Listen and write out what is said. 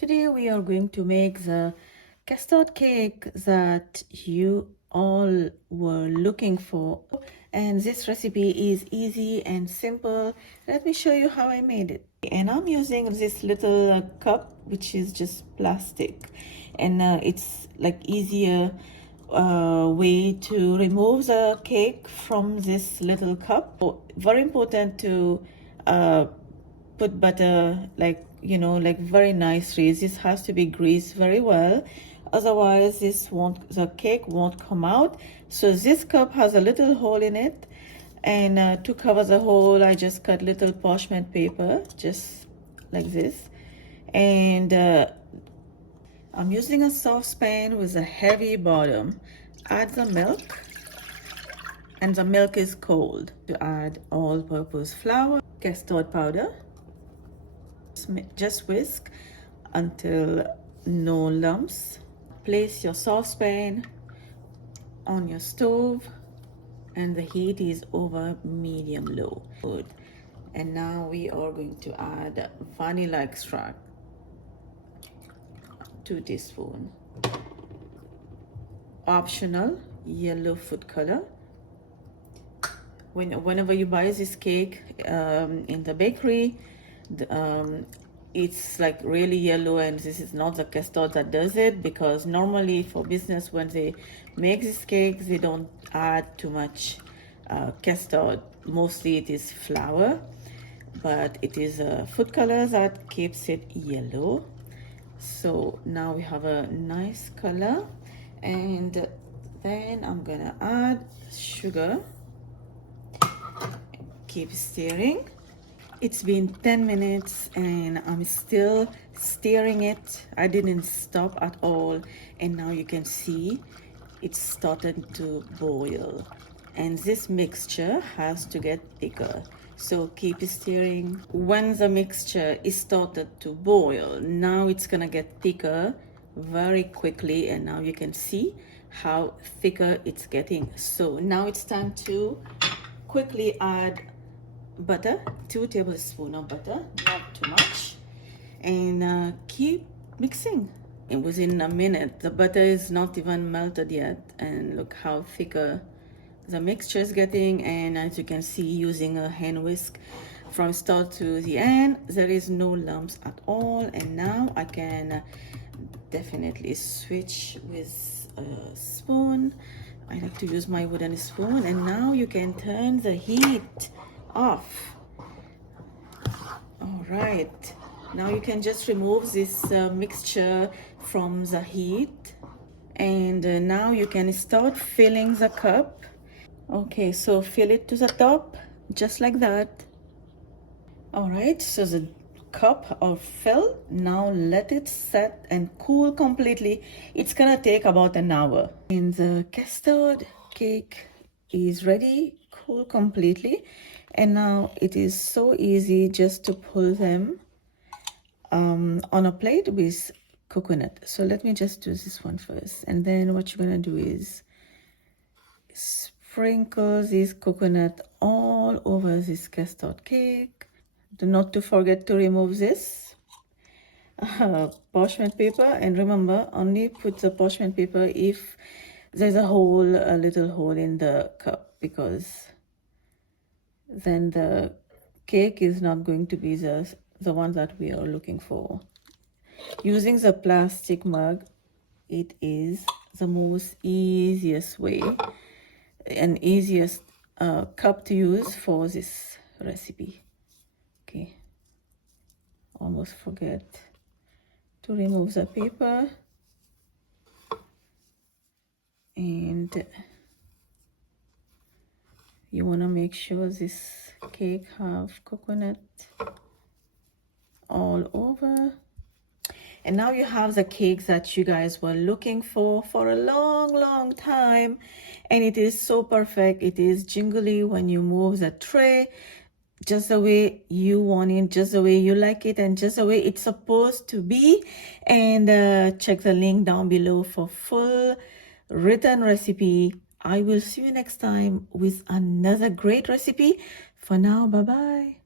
Today we are going to make the custard cake that you all were looking for, and this recipe is easy and simple. Let me show you how I made it. And I'm using this little cup, which is just plastic, and it's like easier way to remove the cake from this little cup. So, very important to put butter, like like very nicely. This has to be greased very well, otherwise the cake won't come out. So this cup has a little hole in it, and to cover the hole I just cut little parchment paper just like this. And I'm using a saucepan with a heavy bottom. Add the milk, and the milk is cold. To add all-purpose flour, custard powder. Just whisk until no lumps. Place your saucepan on your stove, and the heat is over medium-low. Good. And now we are going to add vanilla extract, 2 teaspoons. Optional, yellow food color. Whenever you buy this cake in the bakery, it's like really yellow, and this is not the custard that does it, because normally for business when they make this cake they don't add too much custard. Mostly it is flour, but it is a food color that keeps it yellow. So now we have a nice color, and then I'm gonna add sugar. Keep stirring. It's been 10 minutes and I'm still stirring it. I didn't stop at all, and now you can see it's starting to boil, and this mixture has to get thicker, so keep stirring. When the mixture is started to boil, now it's gonna get thicker very quickly, and now you can see how thicker it's getting. So now it's time to quickly add butter, 2 tablespoons of butter, not too much, and keep mixing. And within a minute, the butter is not even melted yet, and look how thicker the mixture is getting. And as you can see, using a hand whisk from start to the end, there is no lumps at all. And now I can definitely switch with a spoon. I like to use my wooden spoon, and now you can turn the heat off. All right, now you can just remove this mixture from the heat, and now you can start filling the cup. Okay, so fill it to the top just like that. All right, so the cup are filled. Now let it set and cool completely. It's gonna take about an hour. And the custard cake is ready, cool completely. And now it is so easy just to pull them on a plate with coconut. So let me just do this one first, and then what you're gonna do is sprinkle this coconut all over this custard cake. Do not to forget to remove this parchment paper, and remember, only put the parchment paper if there's a little hole in the cup, because then the cake is not going to be the one that we are looking for. Using the plastic mug, it is the most easiest way and easiest cup to use for this recipe. Okay, almost forget to remove the paper, and you want to make sure this cake have coconut all over. And now you have the cake that you guys were looking for a long time, and it is so perfect. It is jingly when you move the tray, just the way you want it, just the way you like it, and just the way it's supposed to be. And check the link down below for full written recipe. I will see you next time with another great recipe. For now, bye bye.